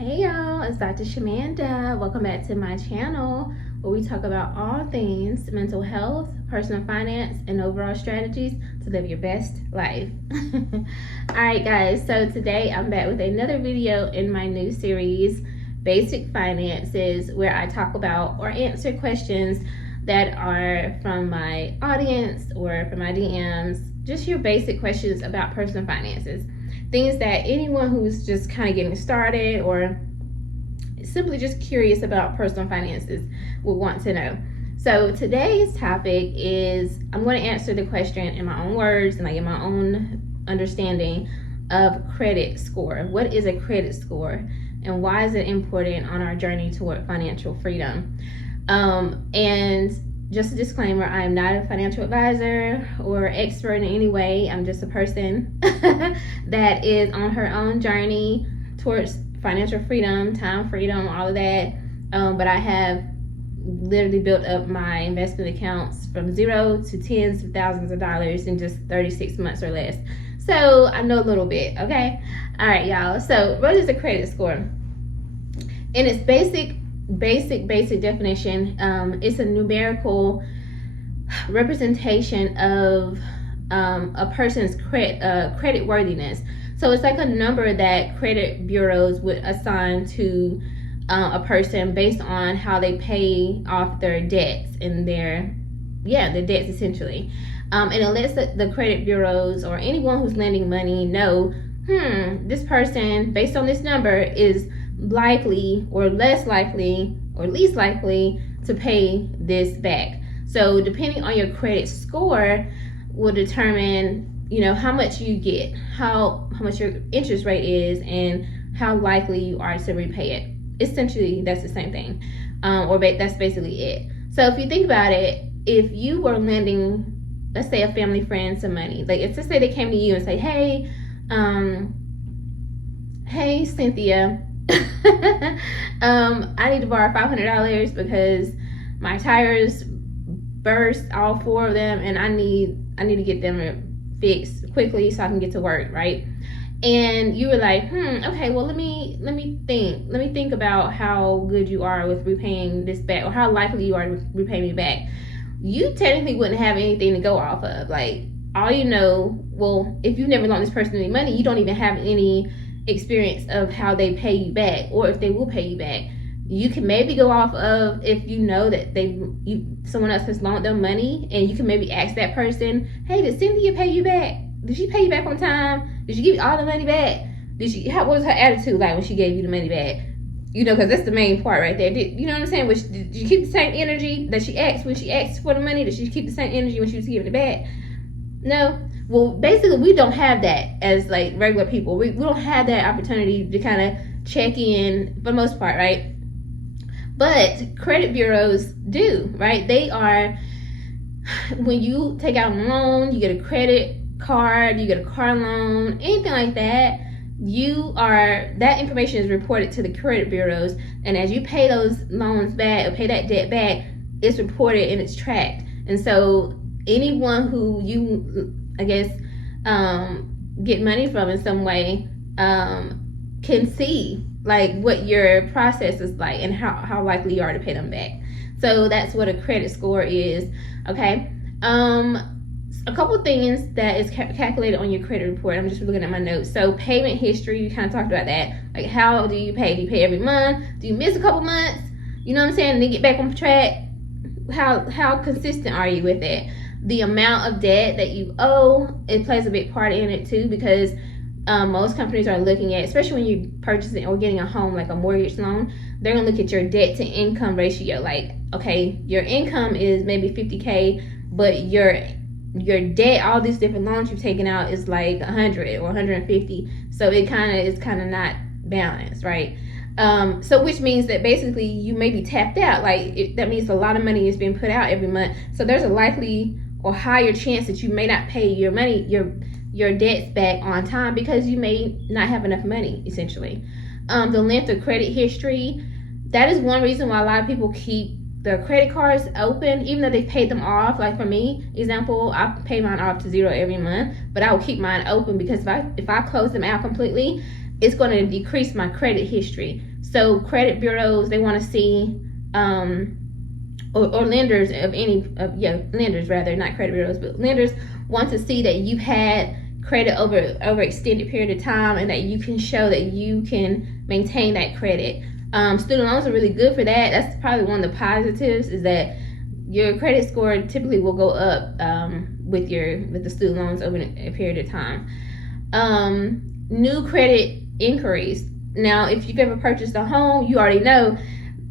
Hey y'all, it's Dr. Shamanda. Welcome back to my channel where we talk about all things mental health, personal finance, and overall strategies to live your best life. Alright guys, so today I'm back with another video in my new series, Basic Finances, where I talk about or answer questions that are from my audience or from my DMs, just your basic questions about personal finances. Things that anyone who's just kind of getting started or simply just curious about personal finances would want to know. So today's topic is, I'm going to answer the question in my own words and like in my own understanding of credit score. What is a credit score and why is it important on our journey toward financial freedom? And just a disclaimer, I am not a financial advisor or expert in any way. I'm just a person that is on her own journey towards financial freedom, time freedom, all of that. But I have literally built up my investment accounts from zero to tens of thousands of dollars in just 36 months or less. So I know a little bit, okay? All right, y'all. So what is a credit score? In its basic definition, it's a numerical representation of a person's credit worthiness. So it's like a number that credit bureaus would assign to a person based on how they pay off their debts and their debts essentially. And it lets the credit bureaus or anyone who's lending money know, this person based on this number is likely or less likely or least likely to pay this back. So depending on your credit score will determine, how much you get, how much your interest rate is, and how likely you are to repay it. Essentially, that's the same thing, that's basically it. So if you think about it, if you were lending, let's say a family friend some money, like let's say they came to you and say, hey Cynthia, I need to borrow $500 because my tires burst, all four of them, and I need to get them fixed quickly so I can get to work, right? And you were like, okay, well let me think about how good you are with repaying this back, or how likely you are to repay me back. You technically wouldn't have anything to go off of. Like, all if you've never loaned this person any money, you don't even have any experience of how they pay you back or if they will pay you back. You can maybe go off of if you know that someone else has loaned them money, and you can maybe ask that person, hey, did Cynthia pay you back? Did she pay you back on time? Did she give you all the money back? What was her attitude like when she gave you the money back? Because that's the main part right there. You know what I'm saying? Did you keep the same energy that she asked when she asked for the money? Did she keep the same energy when she was giving it back? No. Well, basically, we don't have that as like regular people. We don't have that opportunity to kind of check in for the most part, right? But credit bureaus do, right? They are, when you take out a loan, you get a credit card, you get a car loan, anything like that, that information is reported to the credit bureaus, and as you pay those loans back or pay that debt back, it's reported and it's tracked. And so anyone who you, I guess, get money from in some way, can see like what your process is like and how likely you are to pay them back. So that's what a credit score is, okay? A couple things that is calculated on your credit report. I'm just looking at my notes. So payment history, you kind of talked about that. Like, how do you pay? Do you pay every month? Do you miss a couple months? You know what I'm saying? And then get back on track. How consistent are you with it? The amount of debt that you owe, it plays a big part in it too, because most companies are looking at, especially when you're purchasing or getting a home, like a mortgage loan, they're gonna look at your debt to income ratio. Like, okay, your income is maybe 50K, but your debt, all these different loans you've taken out, is like 100 or 150. So it is kind of not balanced, right? So which means that basically you may be tapped out. Like, that means a lot of money is being put out every month. So there's a likely or higher chance that you may not pay your money, your debts back on time, because you may not have enough money, essentially. The length of credit history, that is one reason why a lot of people keep their credit cards open, even though they've paid them off. Like for me, example, I pay mine off to zero every month, but I will keep mine open, because if I close them out completely, it's going to decrease my credit history. So credit bureaus, they want to see, or lenders of lenders rather, not credit bureaus, but lenders want to see that you've had credit over extended period of time, and that you can show that you can maintain that credit. Student loans are really good for that. That's probably one of the positives, is that your credit score typically will go up with the student loans over a period of time. New credit inquiries. Now, if you've ever purchased a home, you already know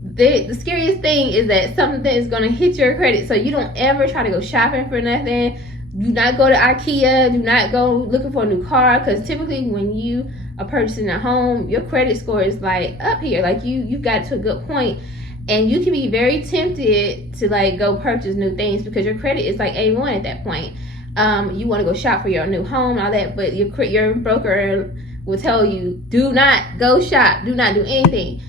the scariest thing is that something is going to hit your credit. So you don't ever try to go shopping for nothing. Do not go to IKEA. Do not go looking for a new car, because typically when you are purchasing a home, your credit score is like up here. Like you've got to a good point, and you can be very tempted to like go purchase new things because your credit is like A1 at that point. You want to go shop for your new home and all that, but your broker will tell you, do not go shop, do not do anything.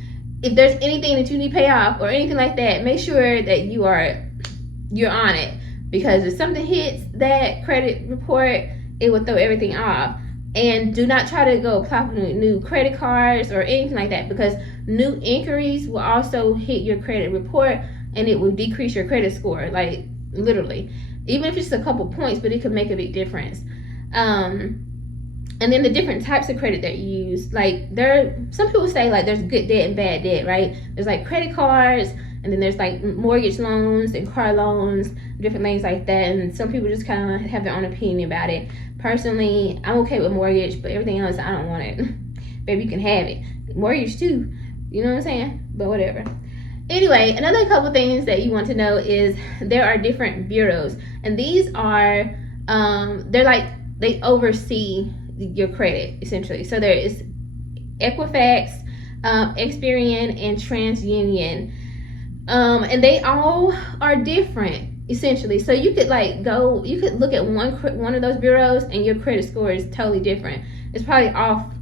If there's anything that you need to pay off or anything like that, make sure that you're on it, because if something hits that credit report, it will throw everything off. And do not try to go apply for new credit cards or anything like that, because new inquiries will also hit your credit report, and it will decrease your credit score, like literally, even if it's just a couple points, but it could make a big difference. And then the different types of credit that you use, like some people say like there's good debt and bad debt, right? There's like credit cards, and then there's like mortgage loans and car loans, different things like that. And some people just kind of have their own opinion about it. Personally, I'm okay with mortgage, but everything else, I don't want it. Baby, you can have it. Mortgage too, you know what I'm saying? But whatever. Anyway, another couple things that you want to know is there are different bureaus, and these are, they oversee your credit essentially. So there is Equifax, Experian, and TransUnion, and they all are different essentially. So you could look at one of those bureaus, and your credit score is totally different. It's probably off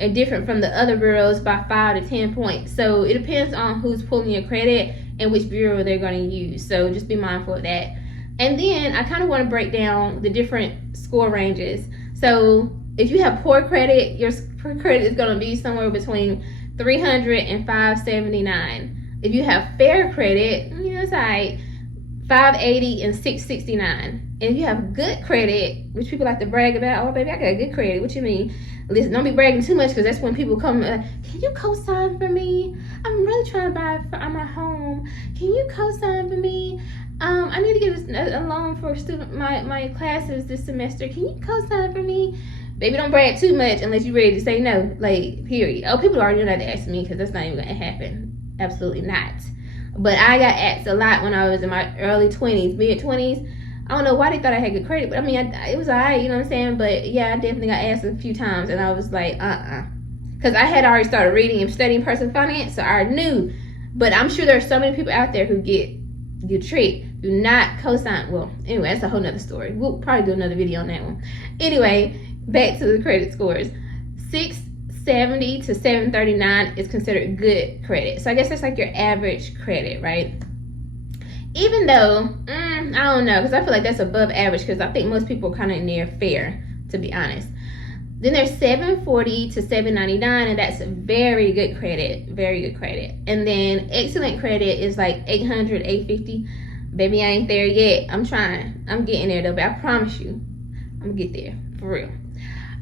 and different from the other bureaus by 5 to 10 points. So it depends on who's pulling your credit and which bureau they're going to use. So just be mindful of that. And then I kind of want to break down the different score ranges. So if you have poor credit, your credit is going to be somewhere between 300 and 579. If you have fair credit, it's like 580 and 669. And if you have good credit, which people like to brag about, oh baby, I got good credit. What you mean? Listen, don't be bragging too much, because that's when people come, can you co-sign for me? I'm really trying to buy my home. Can you co-sign for me? I need to get a loan for my classes this semester. Can you co-sign for me? Baby, don't brag too much unless you're ready to say no, like, period. Oh, people already know not to ask me, because that's not even going to happen. Absolutely not. But I got asked a lot when I was in my early 20s, mid-20s. I don't know why they thought I had good credit, but I mean, it was all right, you know what I'm saying? But yeah, I definitely got asked a few times, and I was like, because I had already started reading and studying personal finance, so I knew. But I'm sure there are so many people out there who get the trick. Do not co-sign. Well, anyway, that's a whole nother story. We'll probably do another video on that one. Anyway, back to the credit scores. 670 to 739 is considered good credit. So I guess that's like your average credit, right? Even though, I don't know, because I feel like that's above average, because I think most people are kind of near fair, to be honest. Then there's 740 to 799, and that's very good credit, very good credit. And then excellent credit is like 800, 850. Baby, I ain't there yet. I'm trying. I'm getting there though, but I promise you, I'm gonna get there, for real.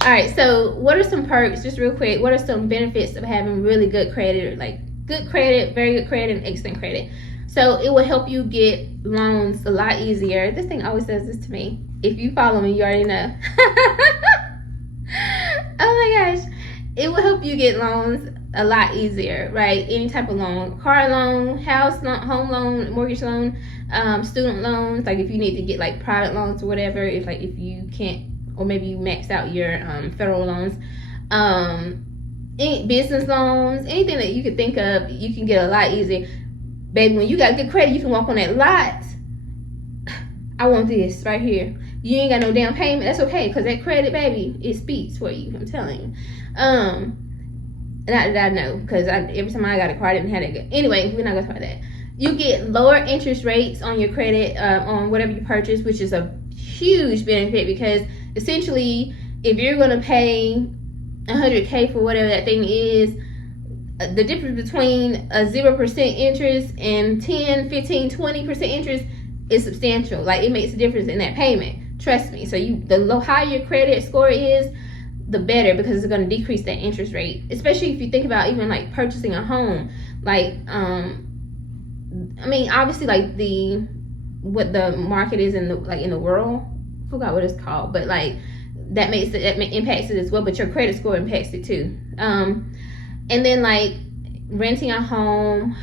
All right, so what are some perks, just real quick, what are some benefits of having really good credit, like good credit, very good credit, and excellent credit? So it will help you get loans a lot easier. This thing always says this to me. If you follow me, you already know. Oh my gosh. It will help you get loans a lot easier, right? Any type of loan, car loan, house loan, home loan, mortgage loan, student loans, like if you need to get like private loans or whatever, if you can't, or maybe you maxed out your federal loans, any business loans, anything that you could think of, you can get a lot easier. Baby, when you got good credit, you can walk on that lot. I want this right here. You ain't got no down payment. That's okay, because that credit, baby, it speaks for you. I'm telling you. Not that I know, because every time I got a car, I didn't have that good. Anyway, we're not going to talk about that. You get lower interest rates on your credit, on whatever you purchase, which is a huge benefit, because essentially, if you're going to pay 100K for whatever that thing is, the difference between a 0% interest and 10, 15, 20% interest is substantial. Like, it makes a difference in that payment. Trust me. So the higher your credit score is, the better, because it's going to decrease that interest rate. Especially if you think about even like purchasing a home. Like, I mean, obviously, like what the market is in the world. I forgot what it's called, but like that impacts it as well. But your credit score impacts it too. And then like renting a home,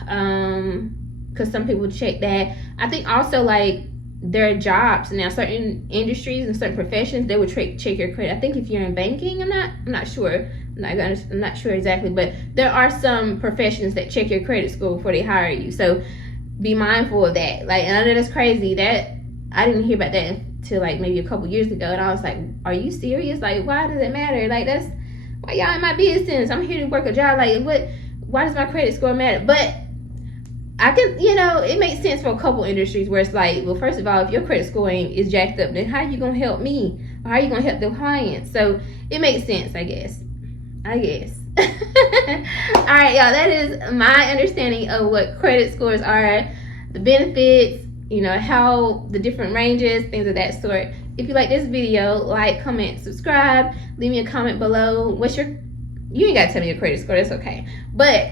because some people check that. I think also like there are jobs now, certain industries and certain professions, they would check your credit. I think if you're in banking, I'm not sure. I'm not sure exactly, but there are some professions that check your credit score before they hire you. So be mindful of that. Like, and I know that's crazy. That I didn't hear about that until like maybe a couple years ago, and I was like, are you serious? Like, why does it matter? Like, that's why y'all in my business. I'm here to work a job. Like, what? Why does my credit score matter? But I can, it makes sense for a couple industries where it's like, well, first of all, if your credit scoring is jacked up, then how are you gonna help me? Or how are you gonna help the clients? So it makes sense, I guess. All right, y'all, that is my understanding of what credit scores are, the benefits, how the different ranges, things of that sort. If you like this video, like, comment, subscribe, leave me a comment below. You ain't gotta tell me your credit score, that's okay. But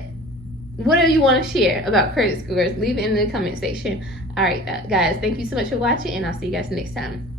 whatever you want to share about credit scores, leave it in the comment section. All right, guys, thank you so much for watching, and I'll see you guys next time.